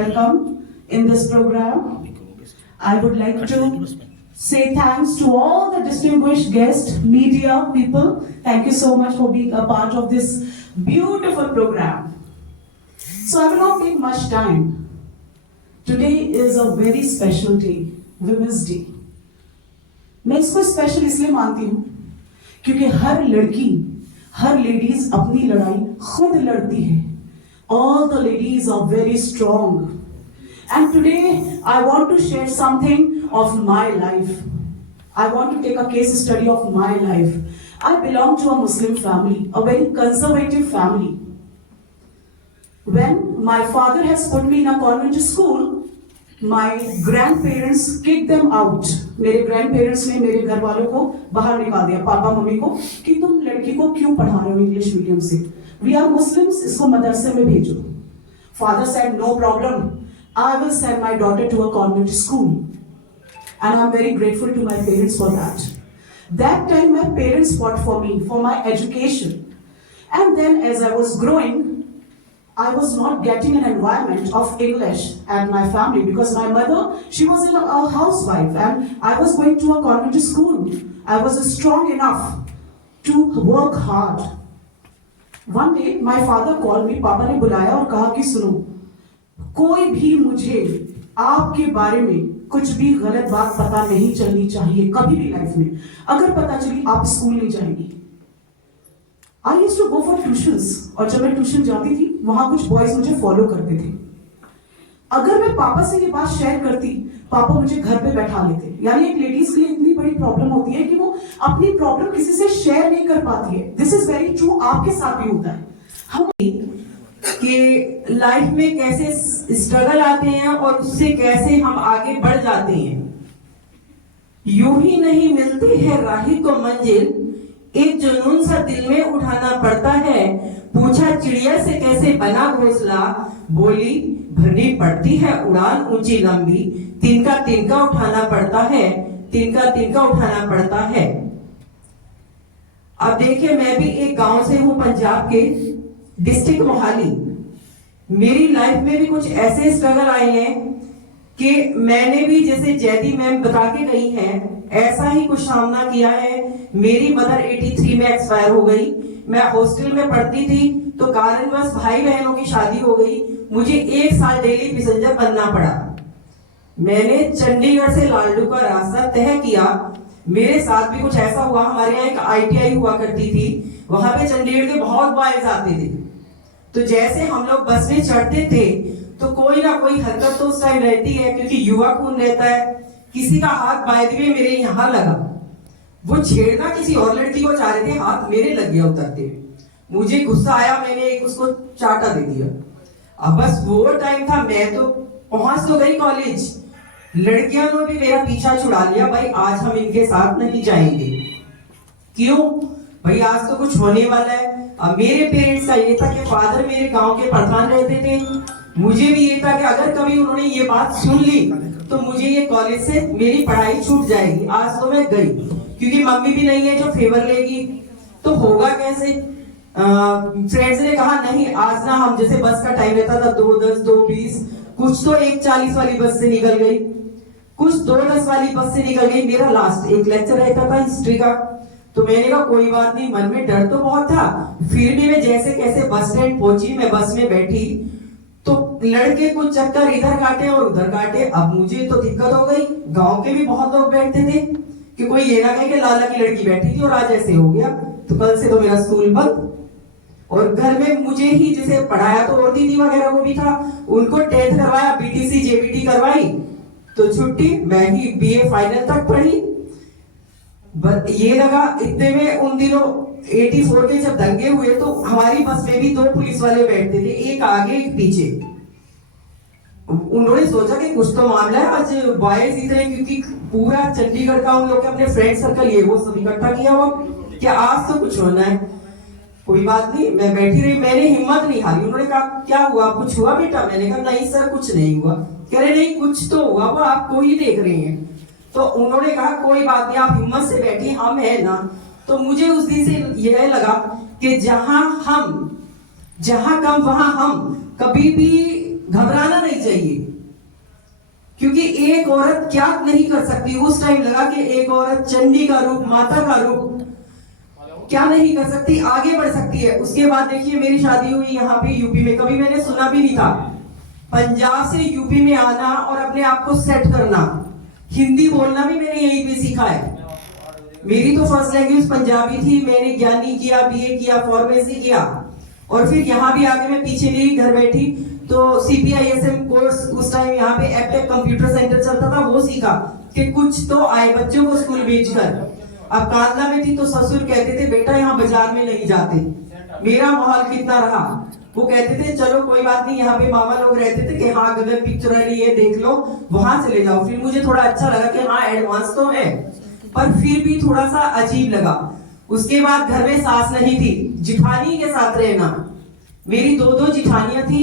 welcome in this program. I would like to say thanks to all the distinguished guests, media people. Thank you so much for being a part of this beautiful program. So I will not take much time. Today is a very special day, Women's Day. मैं इसको special इसलिए मानती हूँ क्योंकि हर लड़की, हर ladies अपनी लड़ाई खुद लड़ती है. All the ladies are very strong. And today I want to share something of my life. I want to take a case study of my life. I belong to a Muslim family, a very conservative family. When my father has put me in a convent school, my grandparents kicked them out. मेरे grandparents ने मेरे घर वालों को बाहर निकाल दिया, papa mummy को, कि तुम लड़की को क्यों पढ़ा रहे हो इंग्लिश मीडियम से? We are Muslims, इसको मदरसे में भेजो. Father said, no problem. I will send my daughter to a convent school. And I'm very grateful to my parents for that. That time my parents fought for me, for my education. And then as I was growing, I was not getting an environment of English at my family because my mother, she was a housewife and I was going to a convent school. I was strong enough to work hard. One day my father called me, पापा ने बुलाया और कहा कि सुनो, कोई भी मुझे आपके बारे में कुछ भी गलत बात पता नहीं चलनी चाहिए कभी भी लाइफ में. अगर पता चली आप स्कूल नहीं जाएंगी. I used to go for tuitions और जब मैं ट्यूशन जाती थी वहां कुछ बॉयज मुझे फॉलो करते थे. अगर मैं पापा से ये बात शेयर करती, पापा मुझे घर पे बैठा लेते. यानी एक लेडीज के लिए इतनी बड़ी प्रॉब्लम होती है कि वो अपनी प्रॉब्लम किसी से शेयर नहीं कर पाती है. दिस इज वेरी ट्रू, आपके साथ भी होता है. हम कि लाइफ में कैसे स्ट्रगल आते हैं और उससे कैसे हम आगे बढ़ जाते हैं. यूं ही नहीं मिलती है राही को मंजिल, एक जुनून सा दिल में उठाना पड़ता है. पूछा चिड़िया से कैसे बना घोंसला, बोली भरनी पड़ती है उड़ान ऊंची लंबी. तिनका तिनका उठाना पड़ता है, तिनका तिनका उठाना पड़ता है. अब देखिए, मैं भी एक गांव से हूं, पंजाब के डिस्ट्रिक्ट मोहाली. मेरी लाइफ में भी कुछ ऐसे स्ट्रगल आए हैं कि मैंने भी, जैसे जैदी मैम बता के गई हैं, ऐसा ही कुछ सामना किया है. मेरी मदर 83 में एक्सपायर हो गई. मैं हॉस्टल में पढ़ती थी तो कारणवश भाई बहनों की शादी हो गई. मुझे 1 साल डेली पैसेंजर बनना पड़ा. मैंने चंडीगढ़ से लालडू का रास्ता तय किया. मेरे साथ भी कुछ ऐसा हुआ. हमारे यहाँ एक ITI हुआ करती थी, वहां पे चंडीगढ़ के बहुत बॉयज आते थे. तो जैसे हम लोग बस में चढ़ते थे तो कोई ना कोई हरकत तो उस टाइम रहती है, क्योंकि युवा खून रहता है. किसी का हाथ बाय द वे मेरे यहाँ लगा. वो छेड़ना किसी और लड़की को चाह रहे थे, हाथ मेरे लग गया उतरते. मुझे गुस्सा आया, मैंने एक उसको चाटा दे दिया. अब बस वो टाइम था, मैं तो पहुंच तो गई कॉलेज. लड़कियों ने भी मेरा पीछा छुड़ा लिया. भाई आज हम इनके साथ नहीं जाएंगे. क्यों भाई, आज तो कुछ होने वाला है. अब मेरे पेरेंट्स का ये था कि फादर मेरे गांव के प्रधान रहते थे. मुझे भी ये था कि अगर कभी उन्होंने ये बात सुन ली तो मुझे ये कॉलेज से मेरी पढ़ाई छूट जाएगी. आज तो मैं गई, क्योंकि मम्मी भी नहीं है जो फेवर लेगी. तो होगा कैसे? फ्रेंड्स ने कहा नहीं, आज ना हम, जैसे बस का टाइम रहता था 2:10 2:20, कुछ तो 1:40 वाली बस से निकल गई, कुछ 2:10 वाली बस से निकल गई. मेरा लास्ट एक लेक्चर रहता था हिस्ट्री का. तो मैंने कहा कोई बात नहीं, मन में डर तो बहुत था, फिर भी मैं जैसे कैसे बस स्टैंड पहुंची. मैं बस में बैठी तो लड़के कुछ चक्कर इधर काटे और उधर काटे. अब मुझे तो दिक्कत हो गई. गांव के भी बहुत लोग बैठते थे कि कोई ये ना कहे कि लाला की लड़की बैठी थी और आज ऐसे हो गया. तो कल से तो मेरा स्कूल बंद. और घर में मुझे ही जैसे पढ़ाया तो और दीदी वगैरह को भी था, उनको 10th करवाया, BTC JBT करवाई, तो छुट्टी. मैं ही BA फाइनल तक पढ़ी. ये लगा इतने में उन दिनों 84 के जब दंगे हुए तो हमारी बस में भी 2 पुलिस वाले बैठते थे, एक आगे एक पीछे. उन्होंने सोचा कि कुछ तो मामला है. आज बॉयज इतने, क्योंकि पूरा चंडीगढ़ का उन लोग के अपने फ्रेंड सर्कल ये वो सब इकट्ठा किया हुआ कि आज तो कुछ होना है. कोई बात नहीं, मैं बैठी रही, मैंने हिम्मत नहीं हारी. उन्होंने कहा क्या हुआ, कुछ हुआ बेटा? मैंने कहा नहीं सर, कुछ नहीं हुआ. कह रहे नहीं कुछ तो हुआ, वो आपको ही देख रहे हैं. तो उन्होंने कहा कोई बात नहीं, आप हिम्मत से बैठी, हम है ना. तो मुझे उस दिन से यह लगा कि जहां कम वहां हम. कभी भी घबराना नहीं चाहिए, क्योंकि एक औरत क्या नहीं कर सकती। उस टाइम लगा कि एक औरत चंडी का रूप, माता का रूप क्या नहीं कर सकती, आगे बढ़ सकती है। उसके बाद देखिए मेरी शादी हुई यहाँ पे यूपी में, कभी मैंने सुना भी नहीं था पंजाब से यूपी में आना और अपने आप को सेट करना। हिंदी बोलना भी मैंने यहीं पे सीखा है। मेरी तो फर्स्ट लैंग्वेज पंजाबी थी, मैंने ज्ञानी किया, बीए किया, फार्मेसी किया, और फिर यहाँ भी आके मैं पीछे नहीं घर बैठी तो CPISM कोर्स उस टाइम यहाँ पे एपटेक कंप्यूटर सेंटर चलता था, वो सीखा कि कुछ तो आए बच्चों को स्कूल भेजकर। अब कांदला में थी तो ससुर कहते थे बेटा यहाँ बाजार में नहीं जाते। मेरा माहौल कितना रहा, वो कहते थे चलो कोई बात नहीं, यहाँ पे मामा लोग रहते थे कि हाँ गगन पिक्चर है ये देख लो, वहां चले जाओ। फिर मुझे थोड़ा अच्छा लगा कि हाँ एडवांस तो है, पर फिर भी थोड़ा सा अजीब लगा। उसके बाद घर में सास नहीं थी, जिठानी के साथ रहना। मेरी दो जिठानियां थी,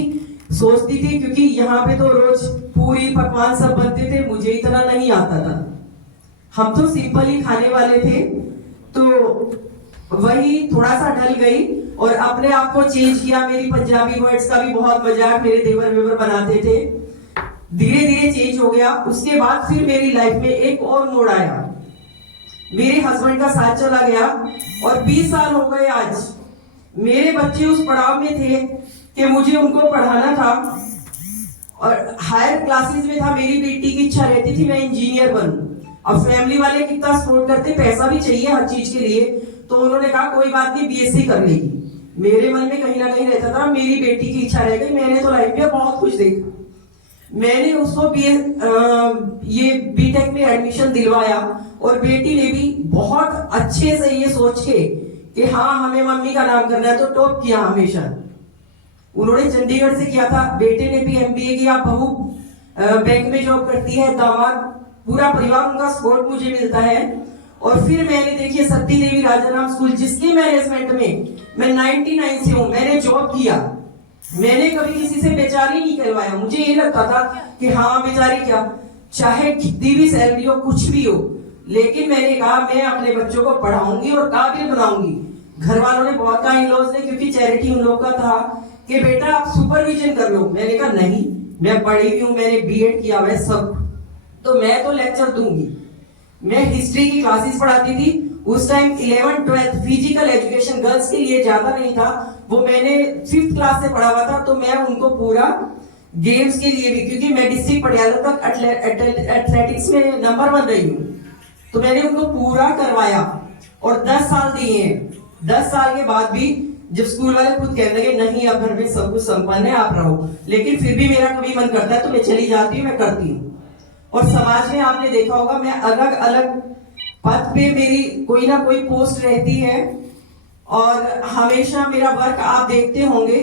सोचती थी क्योंकि यहाँ पे तो रोज पूरी पकवान सब बनते थे, मुझे इतना नहीं आता था, हम तो सिंपल ही खाने वाले थे। तो वही थोड़ा सा ढल गई और अपने आप को चेंज किया। मेरी पंजाबी वर्ड्स का भी बहुत मजाक मेरे देवर वेवर बनाते थे, धीरे धीरे चेंज हो गया। उसके बाद फिर मेरी लाइफ में एक और मोड़ आया, मेरे हस्बैंड का साथ चला गया और 20 साल हो गए आज। मेरे बच्चे उस पड़ाव में थे कि मुझे उनको पढ़ाना था और हायर क्लासेस में था। मेरी बेटी की इच्छा रहती थी मैं इंजीनियर बनूं। अब फैमिली वाले कितना सपोर्ट करते, पैसा भी चाहिए हर चीज के लिए, तो उन्होंने कहा कोई बात नहीं BSc कर लेगी। मेरे मन में कहीं ना कहीं रहता था मेरी बेटी की इच्छा रह गई। मैंने तो लाइफ में बहुत कुछ देखा, मैंने उसको ये बीटेक में एडमिशन दिलवाया और बेटी ने भी बहुत अच्छे से ये सोच के कि हाँ हमें मम्मी का नाम करना है तो टॉप किया हमेशा। उन्होंने चंडीगढ़ से किया था, बेटे ने भी MBA किया, बहू बैंक में जॉब करती है, दामाद, पूरा परिवार उनका सपोर्ट मुझे मिलता है। और फिर मैंने देखिए सती देवी राजाराम स्कूल जिसके मैनेजमेंट में मैं 99 से हूँ, मैंने जॉब किया। मैंने कभी किसी से बेचारी नहीं करवाया, मुझे ये लगता था कि हाँ बेचारी क्या, चाहे कितनी भी सैलरी हो कुछ भी हो, लेकिन मैंने कहा मैं अपने बच्चों को पढ़ाऊंगी और काबिल बनाऊंगी। घर वालों ने बहुत कहा, इन लॉज ने, क्योंकि चैरिटी उन लोग का था कि बेटा आप सुपरविजन कर लो। मैंने कहा नहीं, मैं पढ़ी हुई हूँ, मैंने B.Ed किया हुआ है सब, तो मैं तो लेक्चर दूंगी। मैं हिस्ट्री की क्लासेस पढ़ाती थी उस time, 11th 12th physical education girls के लिए ज्यादा नहीं था, वो मैंने 5th क्लास से पढ़ा हुआ था। तो मैं उनको पूरा गेम्स के लिए भी, क्योंकि मैं डिस्ट्रिक्ट पटियाला तक एथलेटिक्स में नंबर 1 रही हूँ, तो मैंने उनको पूरा करवाया और 10 साल दिए हैं। 10 साल के बाद भी जब स्कूल वाले खुद कहने लगे नहीं अब घर में सब कुछ संपन्न है आप रहो, लेकिन फिर भी मेरा कभी मन करता है तो मैं चली जाती हूँ, मैं करती हूँ। और समाज में आपने देखा होगा मैं अलग अलग पद पे मेरी कोई ना कोई पोस्ट रहती है और हमेशा मेरा वर्क आप देखते होंगे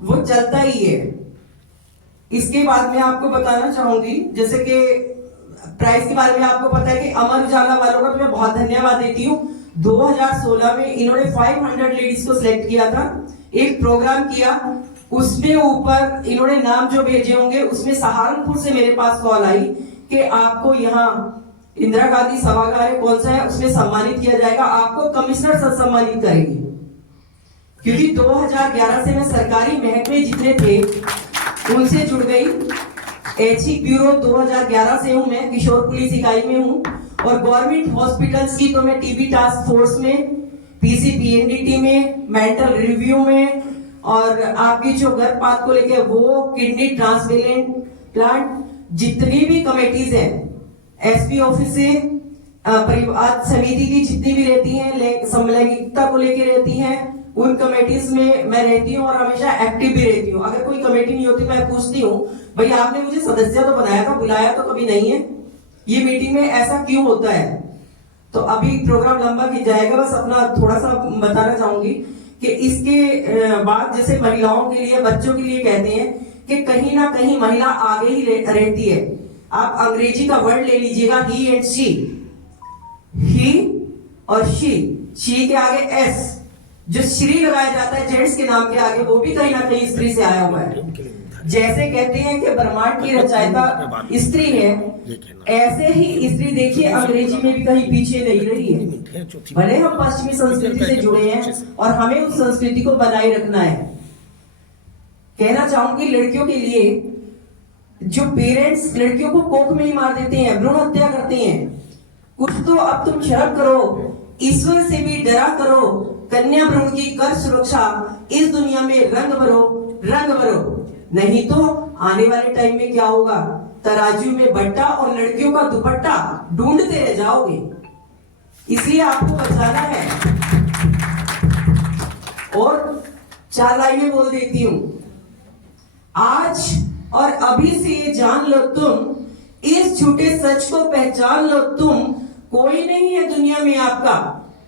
वो चलता ही है। इसके बाद मैं आपको बताना चाहूंगी, जैसे कि प्राइस के बारे में आपको पता है कि अमर उजाला वालों का तो मैं बहुत धन्यवाद देती हूँ। 2016 में इन्होंने 500 लेडीज को सिलेक्ट किया था, एक प्रोग्राम किया, उसमें ऊपर इन्होंने नाम जो भेजे होंगे उसमें सहारनपुर से मेरे पास कॉल आई कि आपको यहाँ इंदिरा गांधी सभागार है कौन सा है उसमें सम्मानित किया जाएगा, आपको कमिश्नर से सम्मानित करेंगे। क्योंकि 2011 से मैं सरकारी महकमे जितने थे उनसे जुड़ गई। ऐच्छिक ब्यूरो 2011 से हूं मैं, किशोर पुलिस इकाई में हूं, और गवर्नमेंट हॉस्पिटल्स की तो मैं TB टास्क फोर्स में, PCPNDT में, मेंटल रिव्यू में, और आपकी जो गर्भपात को लेकर वो, किडनी ट्रांसप्लांट प्लांट, जितनी भी कमेटीज हैं SP ऑफिस से, परिवार समिति की जितनी भी रहती हैं, समलैंगिकता को लेकर रहती हैं, उन कमेटीज में मैं रहती हूँ और हमेशा एक्टिव भी रहती हूँ। अगर कोई कमेटी नहीं होती मैं पूछती हूँ भाई आपने मुझे सदस्य तो बनाया था, बुलाया तो कभी नहीं है, ये मीटिंग में ऐसा क्यों होता है। तो अभी प्रोग्राम लंबा खिंच जाएगा, बस अपना थोड़ा सा बताना चाहूंगी कि इसके बाद जैसे महिलाओं के लिए, बच्चों के लिए कहते हैं कि कहीं ना कहीं महिला आगे ही रहती है। आप अंग्रेजी का वर्ड ले लीजिएगा, ही एंड शी, ही और शी के आगे S, जो श्री लगाया जाता है जेंट्स के नाम के आगे, वो भी कहीं ना कहीं स्त्री से आया हुआ है। जैसे कहते हैं कि ब्रह्मांड की रचयिता स्त्री है, ऐसे ही स्त्री देखिए अंग्रेजी में भी कहीं पीछे नहीं रही है। भले हम पश्चिमी संस्कृति से जुड़े हैं और हमें उस संस्कृति को बनाए रखना है। कहना चाहूँ चाहूंगी लड़कियों के लिए, जो पेरेंट्स लड़कियों को कोख में ही मार देते हैं, भ्रूण हत्या करते हैं, कुछ तो अब तुम शर्म करो, ईश्वर से भी डरा करो, कन्या भ्रूण की कर सुरक्षा, इस दुनिया में रंग भरो, रंग भरो। नहीं तो आने वाले टाइम में क्या होगा, तराजू में बट्टा और लड़कियों का दुपट्टा ढूंढते रह जाओगे। इसलिए आपको बचाना है। और 4 लाइनें बोल देती हूं, आज और अभी से ये जान लो तुम, इस झूठे सच को पहचान लो तुम, कोई नहीं है दुनिया में आपका,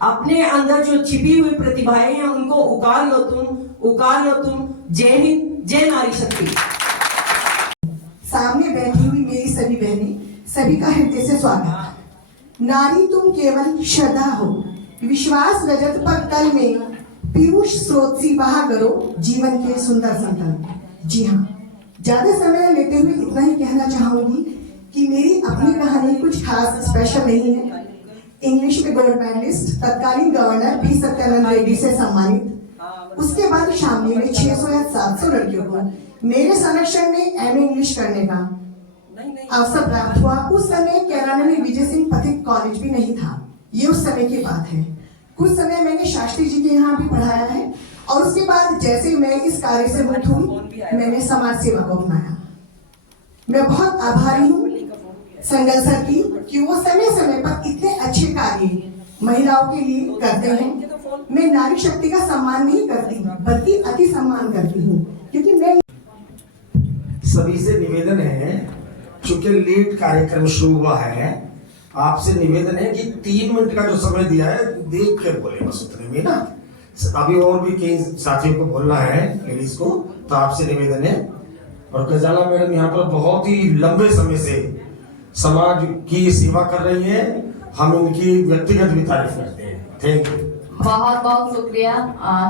अपने अंदर जो छिपी हुई प्रतिभाएं हैं उनको उगार लो तुम, उगार लो तुम। जय हिंद, जय नारी शक्ति। सामने बैठी हुई मेरी सभी बहनें, सभी का हृदय से स्वागत। नारी तुम केवल श्रद्धा हो, विश्वास रजत पर तल में पीयूष स्रोत सी बहा करो, जीवन के सुंदर संकल्प। जी हाँ, ज्यादा समय लेते हुए इतना ही कहना चाहूंगी कि मेरी अपनी कहानी कुछ खास स्पेशल नहीं है। इंग्लिश में गोल्ड मेडलिस्ट, तत्कालीन गवर्नर पी सत्यानंद रेड्डी से सम्मानित, उसके बाद शामली में 600 या 700 लड़कियों को मेरे संरक्षण में एमए इंग्लिश करने का अवसर प्राप्त हुआ। उस समय कैराना में विजय सिंह पथिक कॉलेज भी नहीं था, ये उस समय की बात है। कुछ समय मैंने शास्त्री जी के यहाँ भी पढ़ाया है और उसके बाद जैसे मैं इस कार्य से मुक्त हुई, मैंने समाज सेवा को अपनाया। मैं बहुत आभारी हूँ संगल सर की कि वो समय समय पर इतने अच्छे कार्य महिलाओं के लिए करते हैं। मैं नारी शक्ति का सम्मान नहीं करती, बल्कि अति सम्मान करती हूँ, क्योंकि मैं सभी से निवेदन है, चूंकि लेट कार्यक्रम शुरू हुआ है, आपसे निवेदन है कि 3 मिनट का जो समय दिया है देख कर बोले बस उतने में ना। अभी और भी कई साथियों को बोलना है, लेडीज को, तो आपसे निवेदन है। और गजाला मैडम यहाँ पर बहुत ही लंबे समय से समाज की सेवा कर रही है, हम इनकी व्यक्तिगत भी तारीफ करते हैं। Thank you. बहुत बहुत शुक्रिया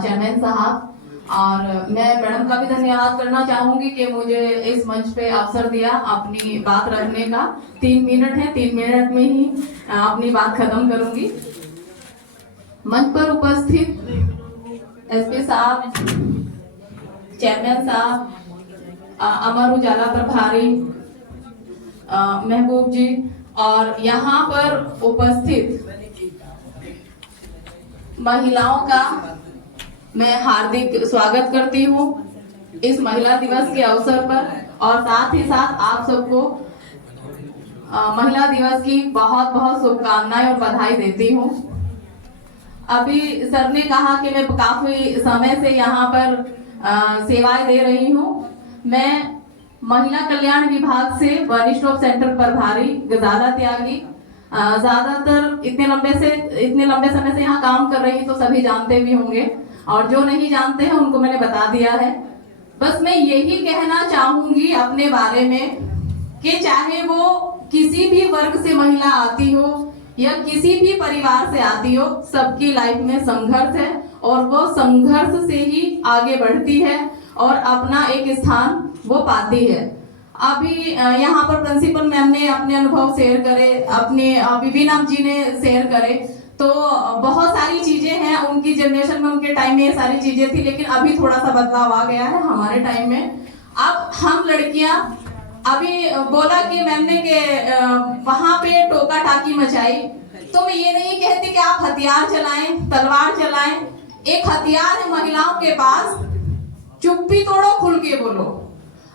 चेयरमैन साहब, और मैं मैडम का भी धन्यवाद करना चाहूंगी कि मुझे इस मंच पे अवसर दिया अपनी बात रखने का। 3 मिनट है, 3 मिनट में ही अपनी बात खत्म करूंगी। मंच पर उपस्थित एसपी साहब, चेयरमैन साहब, अमर उजाला प्रभारी महबूब जी, और यहाँ पर उपस्थित महिलाओं का मैं हार्दिक स्वागत करती हूँ इस महिला दिवस के अवसर पर, और साथ ही साथ आप सबको महिला दिवस की बहुत बहुत शुभकामनाएं और बधाई देती हूँ। अभी सर ने कहा कि मैं काफी समय से यहाँ पर सेवाएं दे रही हूँ। मैं महिला कल्याण विभाग से वन स्टॉप सेंटर प्रभारी गजाला त्यागी, ज्यादातर इतने लंबे समय से यहाँ काम कर रही, तो सभी जानते भी होंगे, और जो नहीं जानते हैं उनको मैंने बता दिया है। बस मैं यही कहना चाहूंगी अपने बारे में कि चाहे वो किसी भी वर्ग से महिला आती हो या किसी भी परिवार से आती हो, सबकी लाइफ में संघर्ष है और वो संघर्ष से ही आगे बढ़ती है और अपना एक स्थान वो पाती है। अभी यहाँ पर प्रिंसिपल मैम ने अपने अनुभव शेयर करे, अपने विभिन्न जी ने शेयर करे, तो बहुत सारी चीजें हैं। उनकी जनरेशन में, उनके टाइम में ये सारी चीजें थी, लेकिन अभी थोड़ा सा बदलाव आ गया है हमारे टाइम में। अब हम लड़कियां, अभी बोला कि मैम ने कि वहां पे टोका टाकी मचाई, तो मैं ये नहीं कहती कि आप हथियार चलाएं, तलवार चलाएं। एक हथियार है महिलाओं के पास, चुप्पी तोड़ो, खुल के बोलो।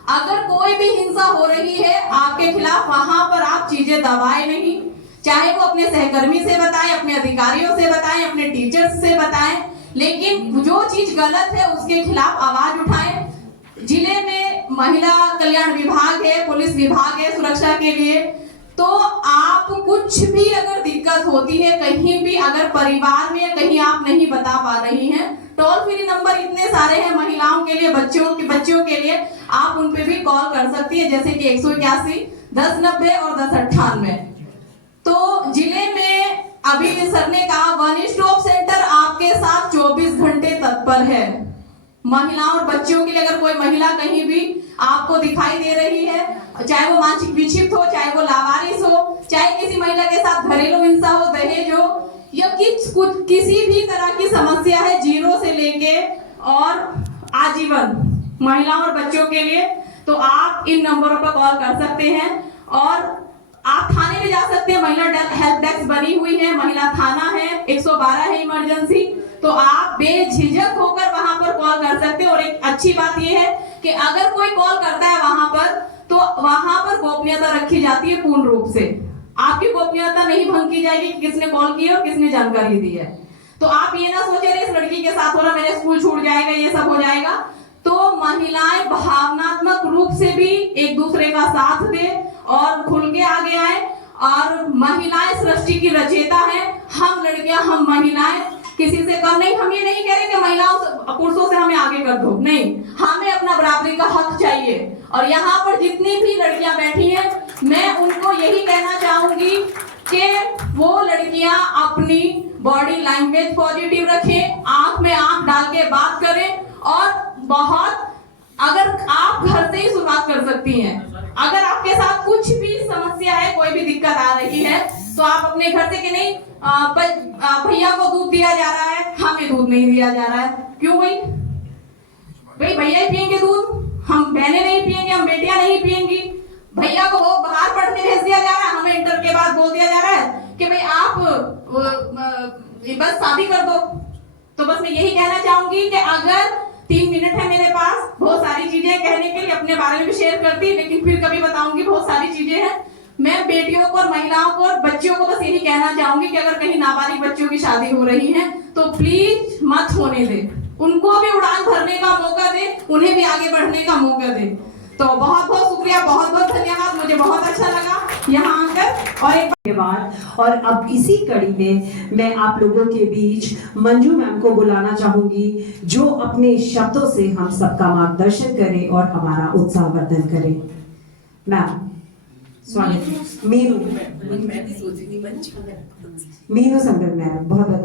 अगर कोई भी हिंसा हो रही है आपके खिलाफ, वहां पर आप चीजें दबाए नहीं, चाहे वो अपने सहकर्मी से बताएं, अपने अधिकारियों से बताएं, अपने टीचर्स से बताएं, लेकिन जो चीज गलत है उसके खिलाफ आवाज उठाएं। जिले में महिला कल्याण विभाग है, पुलिस विभाग है सुरक्षा के लिए, तो आप कुछ भी अगर दिक्कत होती है कहीं भी, अगर परिवार में या कहीं आप नहीं बता पा रही हैं, टोल फ्री नंबर इतने सारे हैं महिलाओं के लिए, बच्चों के लिए, आप उन पे भी कॉल कर सकती है, जैसे कि 181, 1090 और 1098। तो जिले में अभी सर ने कहा वन स्टॉप सेंटर आपके साथ 24 घंटे तत्पर है। महिलाओं और बच्चों के लिए अगर कोई महिला कहीं भी आपको दिखाई दे रही है, चाहे वो मानसिक विक्षिप्त हो, चाहे वो लावारिस हो, चाहे किसी महिला के साथ घरेलू हिंसा हो, दहेज हो, या किसी भी तरह की समस्या है, 0 से लेके और आजीवन, महिलाओं और बच्चों के लिए, तो आप इन नंबरों पर कॉल कर सकते हैं और आप थाने में जा सकते हैं। महिला हेल्प डेस्क बनी हुई है, महिला थाना है, 112 है इमरजेंसी, तो आप बेझिझक होकर वहां पर कॉल कर सकते हैं। और एक अच्छी बात यह है कि अगर कोई कॉल करता है वहां पर, तो वहां पर गोपनीयता रखी जाती है पूर्ण रूप से। आपकी गोपनीयता नहीं भंग की जाएगी कि किसने कॉल की और किसने जानकारी दी है। तो आप ये ना सोचे इस लड़की के साथ हो रहा, मेरे स्कूल छूट जाएगा, ये सब हो जाएगा। तो महिलाएं भावनात्मक रूप से भी एक दूसरे का साथ दे और खुल के आगे आए। और महिलाएं सृष्टि की रचयिता हैं, हम लड़कियां, हम महिलाएं किसी से कम नहीं। हम ये नहीं कह रहे कि महिलाओं पुरुषों से हमें आगे कर दो, नहीं, हमें अपना बराबरी का हक चाहिए। और यहाँ पर जितनी भी लड़कियां बैठी हैं, मैं उनको यही कहना चाहूंगी कि वो लड़कियां अपनी बॉडी लैंग्वेज पॉजिटिव रखें, आंख में आंख डाल के बात करें। और बहुत, अगर आप घर से ही शुरुआत कर सकती हैं, अगर आपके साथ कुछ भी समस्या है, कोई भी दिक्कत आ रही है, तो आप अपने घर से कि नहीं भैया को दूध दिया जा रहा है, हमें दूध नहीं दिया जा रहा है, क्यों भाई भैया ही पियेंगे दूध, हम बहनें नहीं पियेंगे, हम बेटियां नहीं पियेंगी। भैया को वो बाहर पढ़ने भेज दिया जा रहा है, हमें इंटर के बाद बोल दिया जा रहा है कि भाई आप बस शादी कर दो। तो बस मैं यही कहना चाहूंगी कि अगर 3 मिनट है मेरे पास, बहुत सारी चीजें कहने के लिए, अपने बारे में भी शेयर करती, लेकिन फिर कभी बताऊंगी, बहुत सारी चीजें हैं। मैं बेटियों को और महिलाओं को और बच्चियों को बस यही कहना चाहूंगी कि अगर कहीं नाबालिग बच्चियों की शादी हो रही है तो प्लीज मत होने दे, उनको भी उड़ान भरने का मौका दे, उन्हें भी आगे बढ़ने का मौका दे। तो बहुत बहुत शुक्रिया, बहुत बहुत धन्यवाद, मुझे बहुत अच्छा लगा यहाँ आकर। और एक धन्यवाद। और अब इसी कड़ी में मैं आप लोगों के बीच मंजू मैम को बुलाना चाहूंगी, जो अपने शब्दों से हम सबका मार्गदर्शन करें और हमारा उत्साहवर्धन करें। मैम स्वागत। मीनू संदर मैम, बहुत बहुत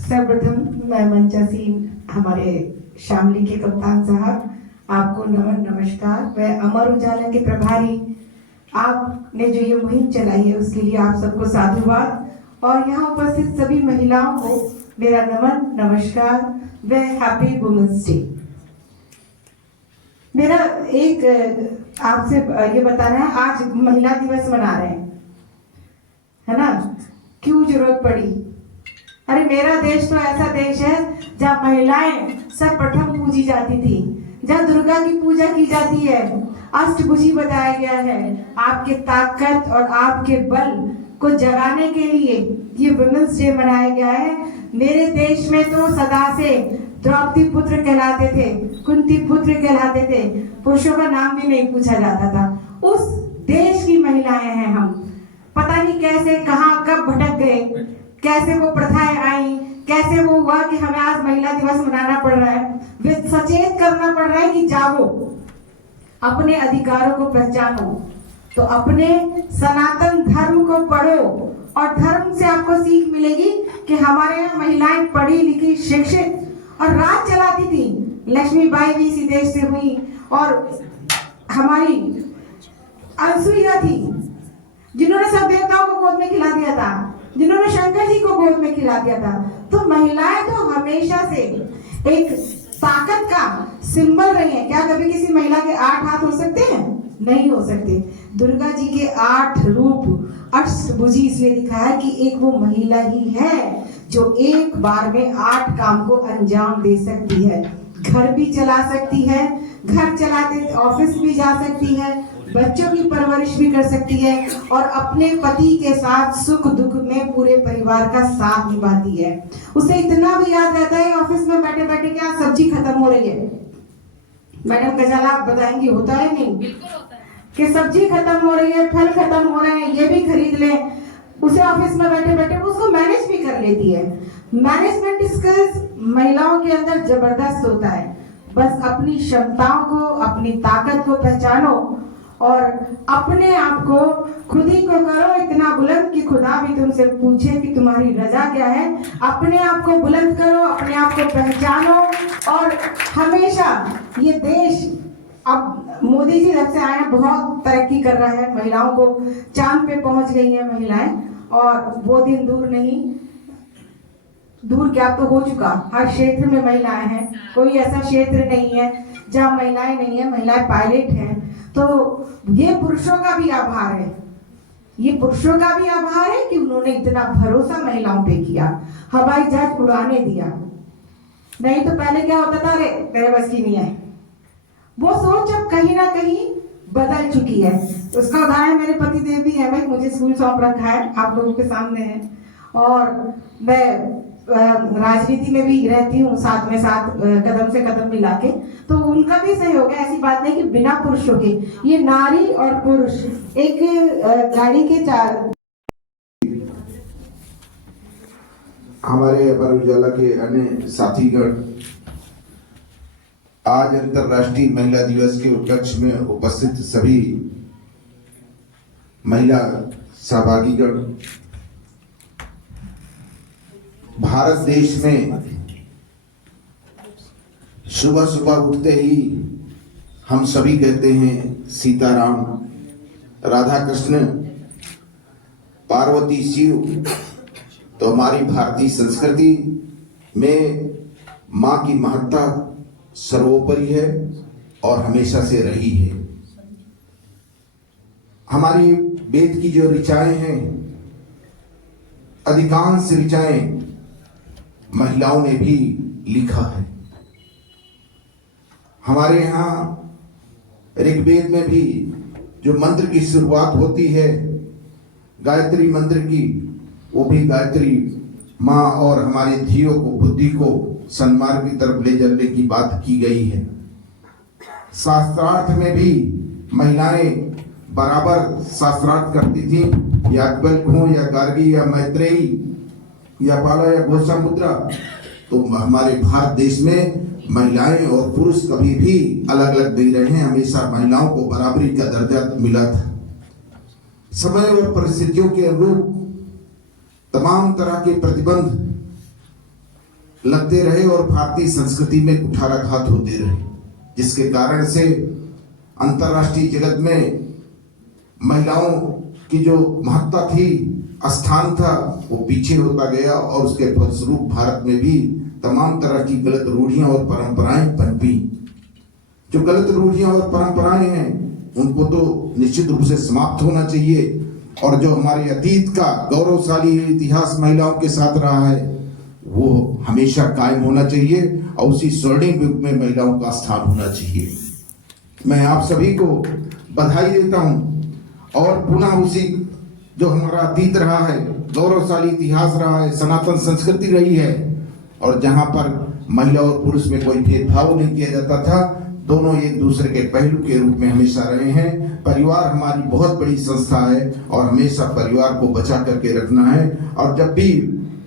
सर्वप्रथम मैं मंचासी हमारे शामली के कप्तान साहब, आपको नमन नमस्कार। मैं अमर उजाला के प्रभारी, आपने जो ये मुहिम चलाई है उसके लिए आप सबको साधुवाद। और यहाँ उपस्थित सभी महिलाओं को मेरा नमन नमस्कार व हैप्पी वुमेन्स डे। मेरा एक आपसे ये बताना है, आज महिला दिवस मना रहे हैं, है ना? क्यों जरूरत पड़ी? अरे मेरा देश तो ऐसा देश है जहाँ महिलाएं सर्वप्रथम पूजी जाती थी, जहाँ दुर्गा की पूजा की जाती है, अष्टभुजी बताया गया है। आपके ताकत और आपके बल को जगाने के लिए ये वुमेन्स डे मनाया गया है। मेरे देश में तो सदा से द्रौपदी पुत्र कहलाते थे, कुंती पुत्र कहलाते थे, पुरुषों का नाम भी नहीं पूछा जाता था। उस देश की महिलाएं हैं हम। पता नहीं कैसे, कहाँ, कब भटक गए, कैसे वो प्रथाएं आई, कैसे वो हुआ कि हमें आज महिला दिवस मनाना पड़ रहा है। वे सचेत करना पड़ रहा है कि जागो, अपने अधिकारों को पहचानो, तो अपने सनातन धर्म को पढ़ो। और धर्म से आपको सीख मिलेगी कि हमारे यहाँ महिलाएं पढ़ी लिखी शिक्षित और राज चलाती थी। लक्ष्मीबाई भी इसी देश से हुई, और हमारी अनसुईया थी जिन्होंने सब देवताओं को गोद में खिला दिया था, जिन्होंने शंकर जी को गोद में खिला दिया था। तो महिलाएं तो हमेशा से एक ताकत का सिंबल रही है। क्या कभी किसी महिला के 8 हाथ हो सकते हैं? नहीं हो सकते। दुर्गा जी के 8 रूप, अष्टभुजी इसलिए दिखाया कि एक वो महिला ही है जो एक बार में 8 काम को अंजाम दे सकती है। घर भी चला सकती है, घर चलाते ऑफिस भी जा सकती है, बच्चों की परवरिश भी कर सकती है, और अपने पति के साथ सुख दुख में पूरे परिवार का साथ निभाती है। उसे इतना भी याद रहता है ऑफिस में बैठे बैठे क्या सब्जी खत्म हो रही है, मैडम गजाला आप बताएंगी, होता है नहीं? बिल्कुल होता है कि सब्जी खत्म हो रही है, फल खत्म हो रहे हैं, ये भी खरीद लें। उसे ऑफिस में बैठे बैठे उसको मैनेज भी कर लेती है। मैनेजमेंट स्किल्स महिलाओं के अंदर जबरदस्त होता है। बस अपनी क्षमताओं को, अपनी ताकत को पहचानो और अपने आप को खुद ही को करो इतना बुलंद कि खुदा भी तुमसे पूछे कि तुम्हारी रजा क्या है। अपने आप को बुलंद करो, अपने आप को पहचानो। और हमेशा ये देश, अब मोदी जी जब से आए हैं बहुत तरक्की कर रहा है, महिलाओं को चांद पे पहुंच गई हैं महिलाएं, और वो दिन दूर नहीं। दूर क्या तो हो चुका, हर क्षेत्र में महिलाएं हैं, कोई ऐसा क्षेत्र नहीं है जहाँ महिलाएं नहीं है, महिलाएं पायलट हैं। तो ये पुरुषों का भी आभार है, ये पुरुषों का भी आभार है कि उन्होंने इतना भरोसा महिलाओं पे किया, हवाई जहाज उड़ाने दिया। नहीं तो पहले क्या होता था, अरे तेरे बस की नहीं है। वो सोच अब कहीं ना कहीं बदल चुकी है। उसका उदाहरण मेरे पति देव भी है, भाई मुझे स्कूल सौंप रखा है, आप लोगों के सामने है, और मैं राजनीति में भी रहती हूँ साथ में साथ, कदम से कदम मिला के। तो उनका भी सहयोग है, ऐसी बात नहीं कि बिना पुरुषों के। ये नारी और पुरुष एक गाड़ी के चार। हमारे अमर उजाला के अन्य साथीगण, आज अंतर्राष्ट्रीय महिला दिवस के उपलक्ष्य में उपस्थित सभी महिला सहभागीगण, भारत देश में सुबह सुबह उठते ही हम सभी कहते हैं सीताराम, राधा कृष्ण, पार्वती शिव। तो हमारी भारतीय संस्कृति में माँ की महत्ता सर्वोपरि है और हमेशा से रही है। हमारी वेद की जो ऋचाएं हैं, अधिकांश ऋचाएं महिलाओं ने भी लिखा है। हमारे यहाँ ऋग्वेद में भी जो मंत्र की शुरुआत होती है गायत्री मंत्र की, वो भी गायत्री माँ और हमारी धियों को, बुद्धि को सन्मार्ग की तरफ ले जाने की बात की गई है। शास्त्रार्थ में भी महिलाएं बराबर शास्त्रार्थ करती थी, याज्ञवल्क्य हो या गार्गी या मैत्रेयी या बाला या घोषामुद्रा। तो हमारे भारत देश में महिलाएं और पुरुष कभी भी अलग अलग नहीं रहे हैं, हमेशा महिलाओं को बराबरी का दर्जा मिला था। समय और परिस्थितियों के अनुरूप तमाम तरह के प्रतिबंध लगते रहे और भारतीय संस्कृति में कुठाराघात होते रहे, जिसके कारण से अंतर्राष्ट्रीय जगत में महिलाओं की जो महत्ता थी, स्थान था, वो पीछे होता गया और उसके फलस्वरूप भारत में भी तमाम तरह की गलत रूढ़ियां और परंपराएं पनपी। जो गलत रूढ़ियां और परंपराएं हैं उनको तो निश्चित रूप से समाप्त होना चाहिए, और जो हमारे अतीत का गौरवशाली इतिहास महिलाओं के साथ रहा है वो हमेशा कायम होना चाहिए और उसी स्वर्णिम युग में महिलाओं का स्थान होना चाहिए। मैं आप सभी को बधाई देता हूं और पुनः उसी जो हमारा अतीत रहा है, गौरवशाली इतिहास रहा है, सनातन संस्कृति रही है, और जहां पर महिला और पुरुष में कोई भेदभाव नहीं किया जाता था, दोनों एक दूसरे के पहलू के रूप में हमेशा रहे हैं। परिवार हमारी बहुत बड़ी संस्था है और हमेशा परिवार को बचा करके रखना है। और जब भी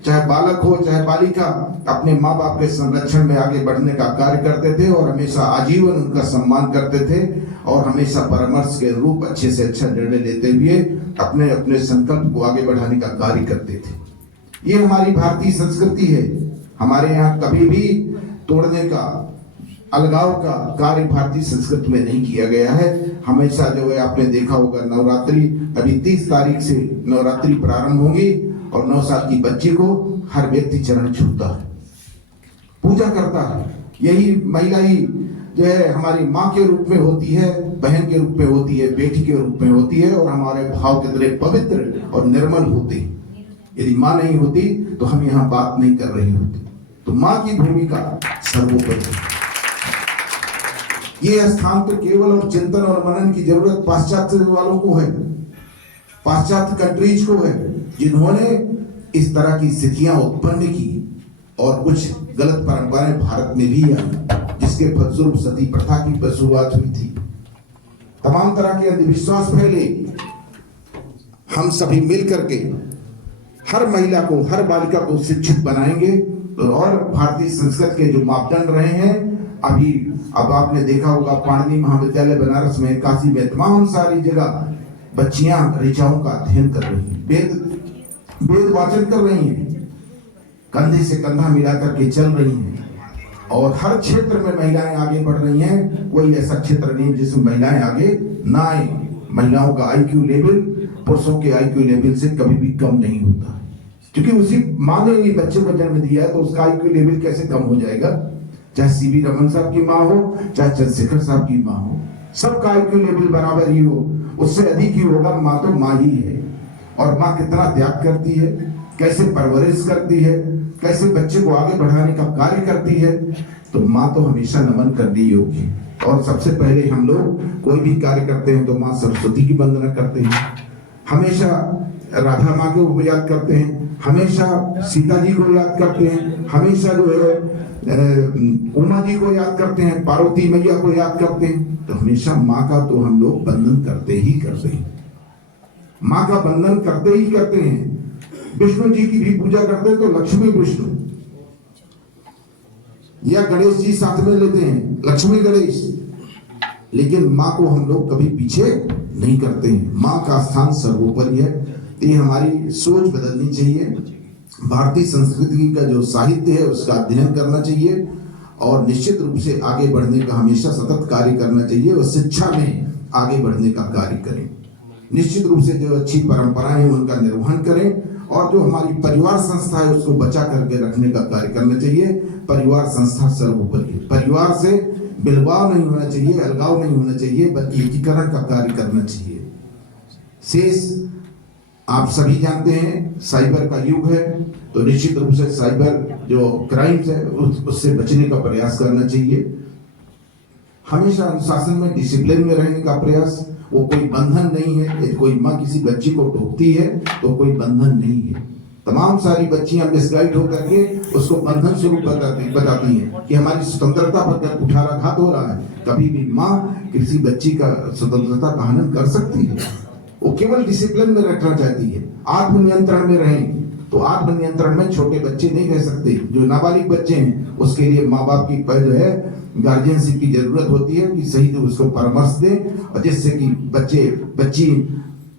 चाहे बालक हो चाहे बालिका अपने माँ बाप के संरक्षण में आगे बढ़ने का कार्य करते थे और हमेशा आजीवन उनका सम्मान करते थे और हमेशा परामर्श के अनुरूप अच्छे से अच्छा निर्णय लेते हुए अपने अपने संकल्प को आगे बढ़ाने का कार्य करते थे। ये हमारी भारतीय संस्कृति है। हमारे यहाँ कभी भी तोड़ने का, अलगाव का कार्य भारतीय संस्कृति में नहीं किया गया है। हमेशा जो है आपने देखा होगा, नवरात्रि अभी 30 तारीख से नवरात्रि प्रारंभ होगी और 9 साल की बच्ची को हर व्यक्ति चरण छूता है, पूजा करता है। यही महिला ही जो है हमारी माँ के रूप में होती है, बहन के रूप में होती है, बेटी के रूप में होती है, और हमारे भाव कितने पवित्र और निर्मल होते हैं। यदि माँ नहीं होती तो हम यहाँ बात नहीं कर रही होती। तो माँ की भूमिका सर्वोपरि। ये स्थान तो केवल और चिंतन और मनन की जरूरत पाश्चात्य वालों को है, पाश्चात्य कंट्रीज को है, जिन्होंने इस तरह की स्थितियां उत्पन्न की और कुछ गलत परंपराएं भारत में भी आई, जिसके फलस्वरूप सती प्रथा की शुरुआत हुई थी। तमाम तरह के अंधविश्वास फैले। हम सभी मिल करके हर महिला को, हर बालिका को शिक्षित बनाएंगे और भारतीय संस्कृति के जो मापदंड रहे हैं, अभी अब आपने देखा होगा पाणिनि महाविद्यालय बनारस में, काशी में, तमाम सारी जगह बच्चियां ऋचाओं का अध्ययन कर रही हैं, वेद वाचन कर रही हैं, कंधे से कंधा मिला करके चल रही हैं, और हर क्षेत्र में महिलाएं आगे बढ़ रही हैं। कोई ऐसा क्षेत्र नहीं जिसमें महिलाएं आगे ना आए। महिलाओं का आईक्यू लेवल पुरुषों के आईक्यू लेवल से कभी भी कम नहीं होता। क्योंकि उसी माँ ने ये बच्चे को जन्म दिया है, तो उसका IQ लेवल कैसे कम हो जाएगा? चाहे CV रमन साहब की माँ हो, चाहे चंद्रशेखर साहब की माँ हो, सबका IQ लेवल बराबर ही हो, उससे अधिक ही होगा। माँ तो माँ ही है। और माँ कितना त्याग करती है, कैसे परवरिश करती है, कैसे बच्चे को आगे बढ़ाने का कार्य करती है, तो माँ तो हमेशा नमन करनी योग्य। और सबसे पहले हम लोग कोई भी कार्य करते हैं तो माँ सरस्वती की वंदना करते हैं, हमेशा राधा माँ को याद करते हैं, हमेशा सीता जी को याद करते हैं, हमेशा जो है उमा जी को याद करते हैं, पार्वती मैया को याद करते हैं। तो हमेशा माँ का तो हम लोग वंदन करते ही करते हैं, माँ का वंदन करते ही करते हैं। विष्णु जी की भी पूजा करते हैं तो लक्ष्मी विष्णु या गणेश जी साथ में लेते हैं, लक्ष्मी गणेश, लेकिन माँ को हम लोग कभी पीछे नहीं करते हैं। माँ का स्थान सर्वोपरि है। ये हमारी सोच बदलनी चाहिए। भारतीय संस्कृति का जो साहित्य है उसका अध्ययन करना चाहिए और निश्चित रूप से आगे बढ़ने का हमेशा सतत कार्य करना चाहिए और शिक्षा में आगे बढ़ने का कार्य करें। निश्चित रूप से जो अच्छी परंपराएं उनका निर्वहन करें और जो हमारी परिवार संस्था है उसको बचा करके रखने का कार्य करना चाहिए। परिवार संस्था सर्वोपरि, परिवार से बिलवाव नहीं होना चाहिए, अलगाव नहीं होना चाहिए, बल्कि एकीकरण का कार्य करना चाहिए। शेष आप सभी जानते हैं साइबर का युग है, तो निश्चित रूप से साइबर जो क्राइम्स है उससे बचने का प्रयास करना चाहिए। हमेशा अनुशासन में, डिसिप्लिन में रहने का प्रयास। वो कोई बंधन नहीं है। यदि कोई माँ किसी बच्ची को टोकती है तो कोई बंधन नहीं है। तमाम सारी बच्चियां मिसगाइड होकर के उसको बंधन स्वरूप बताती हैं कि हमारी स्वतंत्रता पर कुठाराघात हो रहा है। कभी भी माँ किसी बच्ची का स्वतंत्रता का हनन कर सकती है? वो केवल डिसिप्लिन में रखना चाहती है, आत्मनियंत्रण में रहें। तो आत्मनियंत्रण में छोटे बच्चे नहीं रह सकते। जो नाबालिग बच्चे हैं उसके लिए माँ बाप की जो है गार्जियनशिप की जरूरत होती है कि सही तो उसको परामर्श दें और जिससे कि बच्ची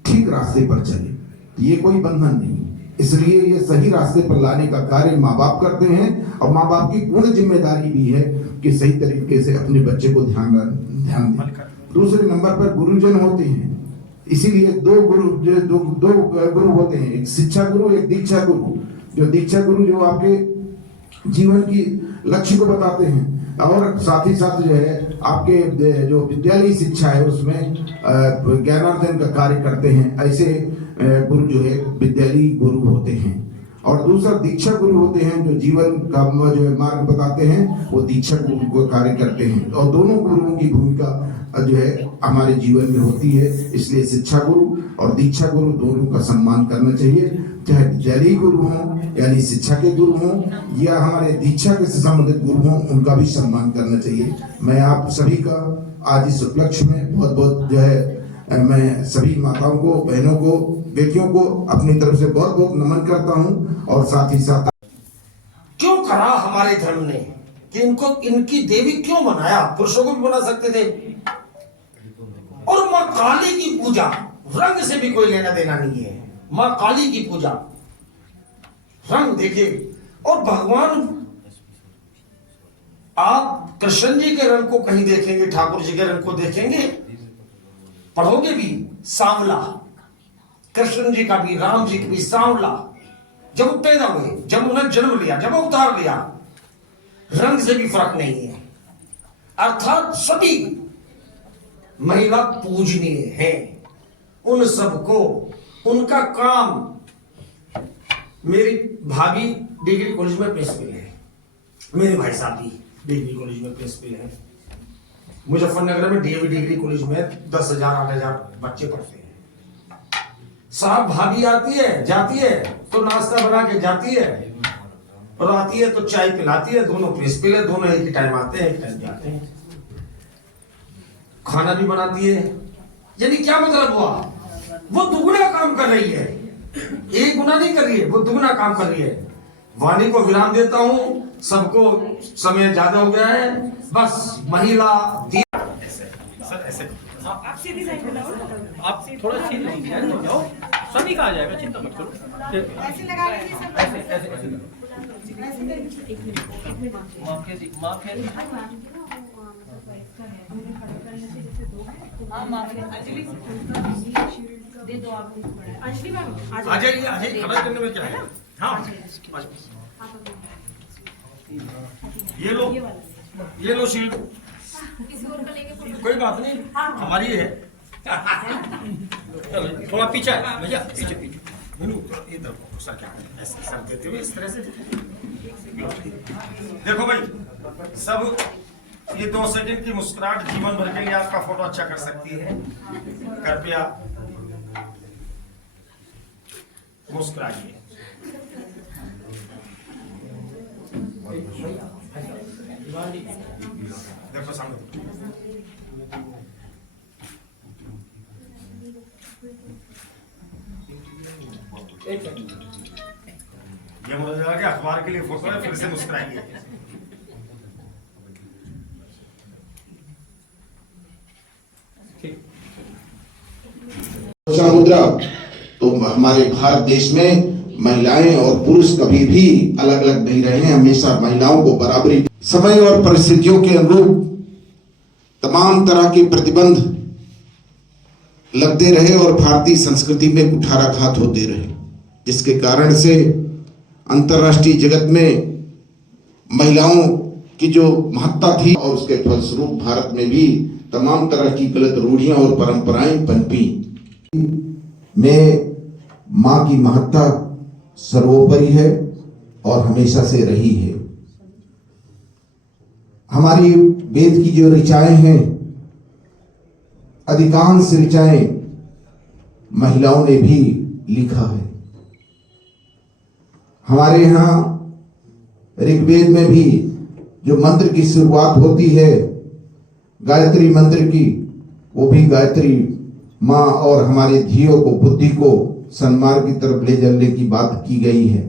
ठीक रास्ते पर चले। ये कोई बंधन नहीं, इसलिए ये सही रास्ते पर लाने का कार्य माँ बाप करते हैं और माँ बाप की पूर्ण जिम्मेदारी भी है कि सही तरीके से अपने बच्चे को ध्यान दें। दूसरे नंबर पर गुरुजन होते हैं। इसीलिए दो गुरु होते हैं, एक शिक्षा गुरु, एक दीक्षा गुरु। जो दीक्षा गुरु जो आपके जीवन की लक्ष्य को बताते हैं और साथ ही साथ जो है आपके जो विद्यालयी शिक्षा है उसमें ज्ञानार्जन का कार्य करते हैं। ऐसे गुरु जो है विद्यालयी गुरु होते हैं। और दूसरा दीक्षा गुरु होते हैं जो जीवन का जो है मार्ग बताते हैं, वो दीक्षा गुरु को कार्य करते हैं। और दोनों गुरुओं की भूमिका जो है हमारे जीवन में होती है। इसलिए शिक्षा गुरु और दीक्षा गुरु दोनों का सम्मान करना चाहिए, चाहे विद्यालयी गुरु हों यानी शिक्षा के गुरु हों या हमारे दीक्षा के संबंधित गुरु हों, उनका भी सम्मान करना चाहिए। मैं आप सभी का आज इस उपलक्ष्य में बहुत बहुत जो है मैं सभी माताओं को, बहनों को, बेटियों को अपनी तरफ से बहुत बहुत नमन करता हूं। और साथ ही साथ क्यों करा हमारे धर्म ने कि इनको इनकी देवी क्यों बनाया? पुरुषों को भी बना सकते थे। और माँ काली की पूजा रंग से भी कोई लेना देना नहीं है। माँ काली की पूजा रंग देखिए। और भगवान, आप कृष्ण जी के रंग को कहीं देखेंगे, ठाकुर जी के रंग को देखेंगे, पढ़ोगे भी सांवला। कृष्ण जी का भी, राम जी का भी सांवला। जब वो पैदा हुए, जब उन्हें जन्म लिया, जब अवतार लिया, रंग से भी फर्क नहीं है। अर्थात सभी महिला पूजनीय है। उन सबको उनका काम, मेरी भाभी डिग्री कॉलेज में प्रिंसिपल है, मेरे भाई साहब भी डिग्री कॉलेज में प्रिंसिपल है। मुजफ्फरनगर में डीएवी डिग्री कॉलेज में 10,000 8,000 बच्चे पढ़ते हैं। साहब भाभी आती है, जाती है तो नाश्ता बना के जाती है और आती है तो चाय पिलाती है। दोनों प्रिंसिपल है, दोनों एक ही टाइम आते हैं, एक टाइम जाते हैं। खाना भी बनाती है। यानी क्या मतलब हुआ? वो दुगना काम कर रही है, एक गुना नहीं कर रही है, वो दुगना काम कर रही है। वाणी को विराम देता हूं, सबको समय ज्यादा हो गया है। बस महिला सर ऐसे आप सीधी साइड में लगाओ, आप थोड़ा सीधे हो जाओ, सभी का आ जाएगा, चिंता मत करो। ऐसे लगा लीजिए सब। ऐसे ऐसे ऐसे माँ के दे दो आप। अंजलि मैम आ जाइए, खबर करने में क्या है? हाँ ये लो शील्ड, कोई बात नहीं, हमारी है। चलो, थोड़ा पीछे भैया, पीछे पीछे इधर सर, क्या ऐसे सर देते हुए इस तरह से। देखो भाई सब, ये 2 सेकंड की मुस्कुराहट जीवन भर के लिए आपका फोटो अच्छा कर सकती है। कृपया मुस्कुराइए। देखो सामने, ये मुझे लगा कि अखबार के लिए फोटो है, फिर से मुस्कुराइए। मुद्रा तो हमारे भारत देश में महिलाएं और पुरुष कभी भी अलग अलग नहीं रहे हैं, हमेशा महिलाओं को बराबरी। समय और परिस्थितियों के अनुरूप तमाम तरह के प्रतिबंध लगते रहे और भारतीय संस्कृति में कुठाराघात होते रहे, जिसके कारण से अंतर्राष्ट्रीय जगत में महिलाओं की जो महत्ता थी और उसके फलस्वरूप भारत में भी तमाम तरह की गलत रूढ़ियां और परंपराएं पनपी। में मां की महत्ता सर्वोपरि है और हमेशा से रही है। हमारी वेद की जो ऋचाएं हैं, अधिकांश ऋचाएं महिलाओं ने भी लिखा है। हमारे यहाँ ऋग्वेद में भी जो मंत्र की शुरुआत होती है गायत्री मंत्र की, वो भी गायत्री माँ और हमारे धियों को, बुद्धि को सन्मार्ग की तरफ ले जाने की बात की गई है।